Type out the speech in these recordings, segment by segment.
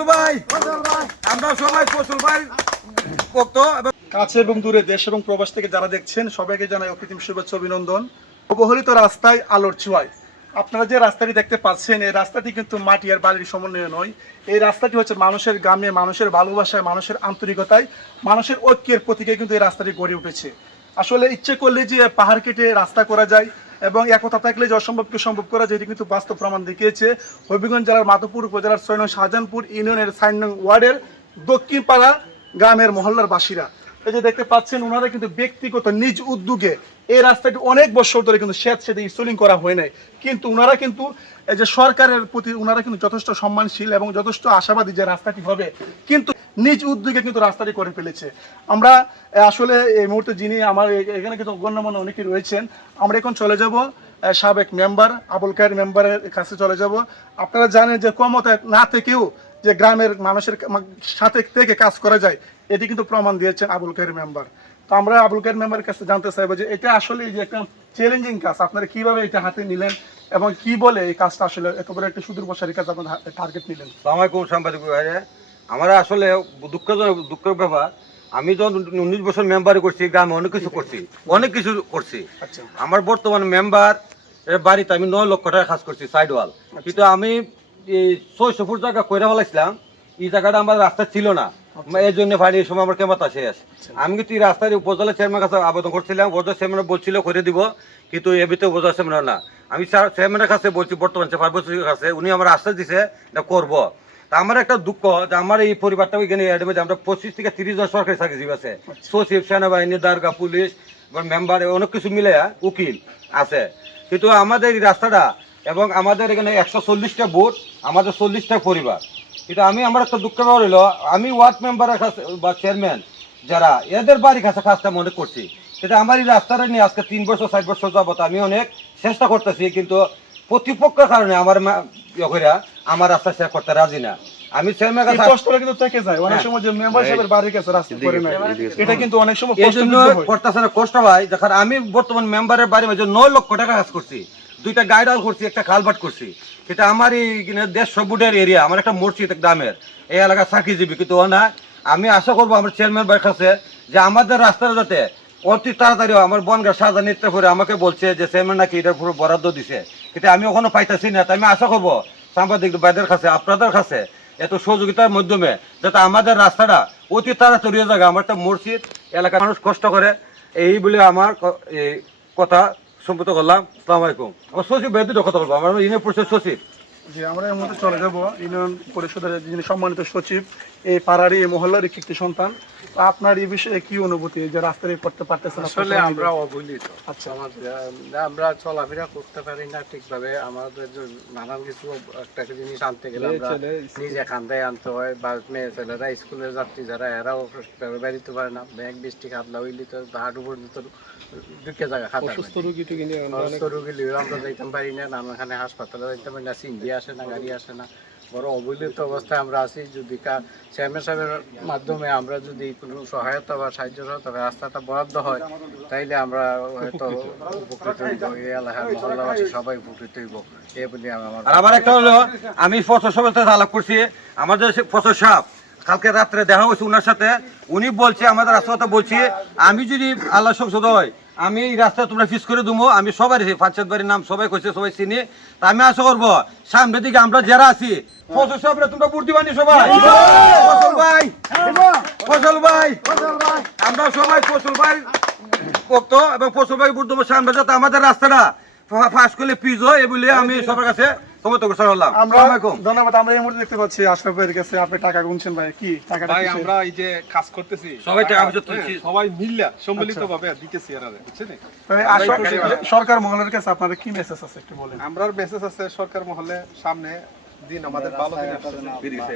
এবং কাছে এবং দূরে দেশ এবং প্রবাস থেকে যারা দেখছেন, সবাইকে জানাই অকৃত্রিম শুভেচ্ছা, অভিনন্দন। অবহেলিত রাস্তায় আলোর ছোঁয়ায়। আপনারা যে রাস্তাটি দেখতে পাচ্ছেন, এই রাস্তাটি কিন্তু মাটি আর বালির সমন্বয়ে নয়। এই রাস্তাটি হচ্ছে মানুষের গ্রামে, মানুষের ভালোবাসায়, মানুষের আন্তরিকতায়, মানুষের ঐক্যের প্রতীকে কিন্তু এই রাস্তাটি গড়ে উঠেছে। আসলে ইচ্ছে করলে যে পাহাড় কেটে রাস্তা করা যায় এবং একতা থাকলে যে অসম্ভবকে সম্ভব করা, যেটি কিন্তু বাস্তব প্রমাণ দেখিয়েছে। হবিগঞ্জ জেলার মাধবপুর উপজেলার ছয় শাহজাহানপুর ইউনিয়নের সাইন ওয়ার্ডের দক্ষিণ পাড়া গ্রামের মহল্লার বাসীরা। এই যে দেখতে পাচ্ছেন, ওনারা কিন্তু ব্যক্তিগত নিজ উদ্যোগে এই রাস্তাটি অনেক বছর ধরে কিন্তু স্যাঁত সেদে ইনস্টলিং করা হয় নাই। কিন্তু ওনারা কিন্তু এই যে সরকারের প্রতি ওনারা কিন্তু যথেষ্ট সম্মানশীল এবং যথেষ্ট আশাবাদী যে রাস্তাটি হবে। কিন্তু নিজ উদ্যোগে কিন্তু রাস্তাটি করে ফেলেছে। আমরা আসলে এই মুহূর্তে যিনি আমার এখানে কিন্তু গণ্যমান্য অনেকেই রয়েছেন। আমরা এখন চলে যাব সাবেক মেম্বার, আবুল কায়ের মেম্বারের কাছে চলে যাব। আপনারা জানেন যে ক্ষমতায় না থেকেও যে গ্রামের মানুষের সাথে থেকে কাজ করা যায়, এটি কিন্তু প্রমাণ দিয়েছেন আবুল কায়ের মেম্বার। তো আমরা আবুল কায়ের মেম্বারের কাছে জানতে চাইব যে এটা আসলে যে একটা চ্যালেঞ্জিং কাজ, আপনারা কীভাবে এটা হাতে নিলেন এবং কি বলে এই কাজটা আসলে এত বড় একটা সুদূর প্রসারী কাজ আপনার টার্গেট নিলেন? সালামালাইকুম সাংবাদিক আমরা আসলে দুঃখজনক দুঃখের ব্যাপার। আমি যখন উনিশ বছর মেম্বারি করছি গ্রামে অনেক কিছু করছি অনেক কিছু করছি। আচ্ছা। আমার বর্তমান মেম্বার বাড়িতে আমি নয় লক্ষ টাকা কাজ করছি সাইড ওয়াল কিন্তু আমি এই ছয়শো ফুট জায়গা কইরা ফেলাইছিলাম এই জায়গাটা আমার রাস্তা ছিল না। এই জন্য এই সময় আমার কেমাতা শেষ আমি কিন্তু এই রাস্তার উপজেলা চেয়ারম্যান কাছে আবেদন করছিলাম উপজেলা চেয়ারম্যান বলছিল করে দিব। কিন্তু এ ভিতরে উপজেলা চেয়ারম্যান না। আমি চেয়ারম্যানের কাছে বলছি বর্তমান চেয়ারপারসনের কাছে উনি আমার আশ্বাস দিছে করব। আমার একটা দুঃখ যে আমার এই পরিবারটা এখানে অ্যাডমিট আমরা পঁচিশ থেকে তিরিশ জন সরকারি চাকরিজীবী আছে। সচিব সেনাবাহিনী দারগা পুলিশ মেম্বার অনেক কিছু মিলে উকিল আছে। কিন্তু আমাদের এই রাস্তাটা এবং আমাদের এখানে একশো চল্লিশটা বুথ আমাদের চল্লিশটা পরিবার। কিন্তু আমি আমার একটা দুঃখ ব্যাপার হলো আমি ওয়ার্ড মেম্বারের কাছে বা চেয়ারম্যান যারা এদের বাড়ির কাছে কাজটা মনে করছি। কিন্তু আমার এই রাস্তাটা নিয়ে আজকে তিন বছর চার বছর যাবত আমি অনেক চেষ্টা করতেছি কিন্তু প্রতিপক্ষের কারণে আমার মা- ইয়ে কইরা আমার রাস্তা শেষ করতে রাজি না। আমি চেয়ারম্যান এই কাছে কষ্টটা কিন্তু থেকে যায়। অনেক হ্যাঁ। সময় যে মেম্বার বাড়ির কাছে রাস্তা করে না এটা কিন্তু অনেক সময় কষ্ট জন্য দিতে করতেছে না কষ্ট ভাই যখন আমি বর্তমান মেম্বারের বাড়ির মাঝে নয় লক্ষ টাকা কাজ করছি। দুইটা গাইডাল করছি একটা খালবাট করছি। সেটা আমার এই দেড়শো বুটের এরিয়া আমার একটা মসজিদ গ্রামের। এই এলাকা চাকরিজীবী কিন্তু ও না। আমি আশা করব আমার চেয়ারম্যান বাড়ির কাছে যে আমাদের রাস্তাটা যাতে অতি তাড়াতাড়ি আমার বনগা সাজা নিতে করে আমাকে বলছে যে চেয়ারম্যান নাকি এটার পুরো বরাদ্দ দিছে। কিন্তু আমি ওখানে পাইতেছি না। আমি আশা করব সাংবাদিক ভাইদের কাছে, আপনাদের কাছে এত সহযোগিতার মাধ্যমে যাতে আমাদের রাস্তাটা অতি তাড়াতাড়ি যাবে আমার একটা মসজিদ, এলাকার মানুষ কষ্ট করে। এই বলে আমার এই কথা সম্মত করলাম। সালাম আলাইকুম। আমার সচিব দুটো কথা বলব। আমার ইউনিয়ন পরিষদ সচিব। যে আমরা এর মধ্যে চলে যাব। ইউনিয়ন পরিষদের যিনি সম্মানিত সচিব, এই পাড়ারই, এই মহল্লার একটি সন্তান। আপনার এই বিষয়ে কি অনুভূতি যে রাস্তায় করতে পারতেছেন আসলে আমরা অবহেলিত। আচ্ছা। আমাদের আমরা চলাফেরা করতে পারি না ঠিকভাবে। আমাদের নানান কিছু একটা জিনিস আনতে গেলে আমরা নিজে খান্দায় আনতে হয় বা মেয়ে ছেলেরা স্কুলের যাত্রী যারা এরাও বেরিতে পারে না। ব্যাগ বৃষ্টি খাতলা হইলে তো হাঁটু পর্যন্ত ঢুকে জায়গা খাতা অসুস্থ রুগী টুগি অসুস্থ রুগী আমরা যাইতে পারি না নানাখানে হাসপাতালে যাইতে পারি না সিঙ্গি আসে না গাড়ি আসে না। বড় অবহেলিত অবস্থায় আমরা আছি। যদি চেয়ারম্যান সাহেবের মাধ্যমে আমরা যদি কোনো সহায়তা বা সাহায্য সহায়তা রাস্তাটা বরাদ্দ হয়, তাইলে আমরা হয়তো উপকৃত হইব। এই এলাকার মহল্লাবাসী সবাই উপকৃত হইব। এ বলে আমার আমার একটা হলো, আমি ফসল সবার সাথে আলাপ করছি। আমাদের ফসল সাপ, কালকে রাত্রে দেখা হয়েছে ওনার সাথে। উনি বলছে, আমাদের রাস্তা বলছি, আমি যদি আল্লাহ সংসদ হয় আমি এই রাস্তা তোমরা ফিস করে দেবো আমি সবাই ফাঁসাদ বাড়ির নাম সবাই কইছে সবাই চিনি। তা আমি আশা করব সামনে দিকে আমরা যারা আছি ফসল তোমরা দিবানি সবাই? ফসল ভাই! ফসল ভাই! আমরা সবাই ফসল ভাই ভক্ত এবং ফসল ভাই বুদ্ধ সামনে যাতে আমাদের রাস্তাটা ফাঁস করলে পিজ হয় বলে আমি সবার কাছে আমরা ধন্যবাদ আমরা এই মুহূর্তে দেখতে পাচ্ছি আশরাফ ভাইয়ের কাছে আপনি টাকা গুনছেন ভাই কি টাকাটা ভাই আমরা এই যে কাজ করতেছি সবাই টাকা পয়সা হ্যাঁ, সবাই মিললা সম্মিলিত দিতেছি এরা বুঝছেন তবে সরকার মহলের কাছে আপনাদের কি মেসেজ আছে একটু বলেন? আমরার মেসেজ আছে সরকার মহলে সামনে দিন আমাদের ভালো দিন আসছে।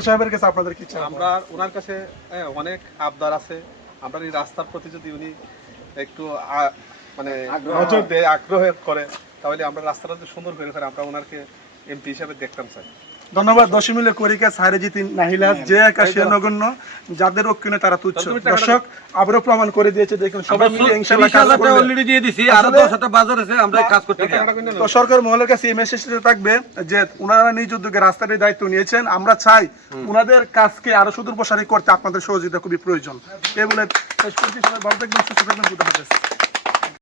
সাহেবের কাছে আপনাদের কি আমরা ওনার কাছে হ্যাঁ, অনেক আবদার আছে। আমরা এই রাস্তার প্রতি যদি উনি একটু মানে নজর দেয় আগ্রহ করে তাহলে আমরা রাস্তাটা যদি সুন্দর করে ফেলে আমরা ওনাকে এমপি হিসাবে দেখতাম চাই ধন্যবাদ দশমিলে করিকা সাইরে জিতি নাহিলাস যে একা সে নগণ্য যাদের ঐক্যনে তারা তুচ্ছ। দর্শক আবারও প্রমাণ করে দিয়েছে দেখুন সবাই মিলে ইনশাআল্লাহ কাজ করবে। অলরেডি দিয়ে দিছি আর হাজার বাজার আছে আমরা কাজ করতে তো সরকার মহলের কাছে এই মেসেজটা থাকবে যে ওনারা নিজ উদ্যোগে রাস্তাটির দায়িত্ব নিয়েছেন আমরা চাই ওনাদের কাজকে আরও সুদূর প্রসারী করতে আপনাদের সহযোগিতা খুবই প্রয়োজন। এই বলে শেষ করছি সবাই ভালো থাকবেন সুস্থ থাকবেন।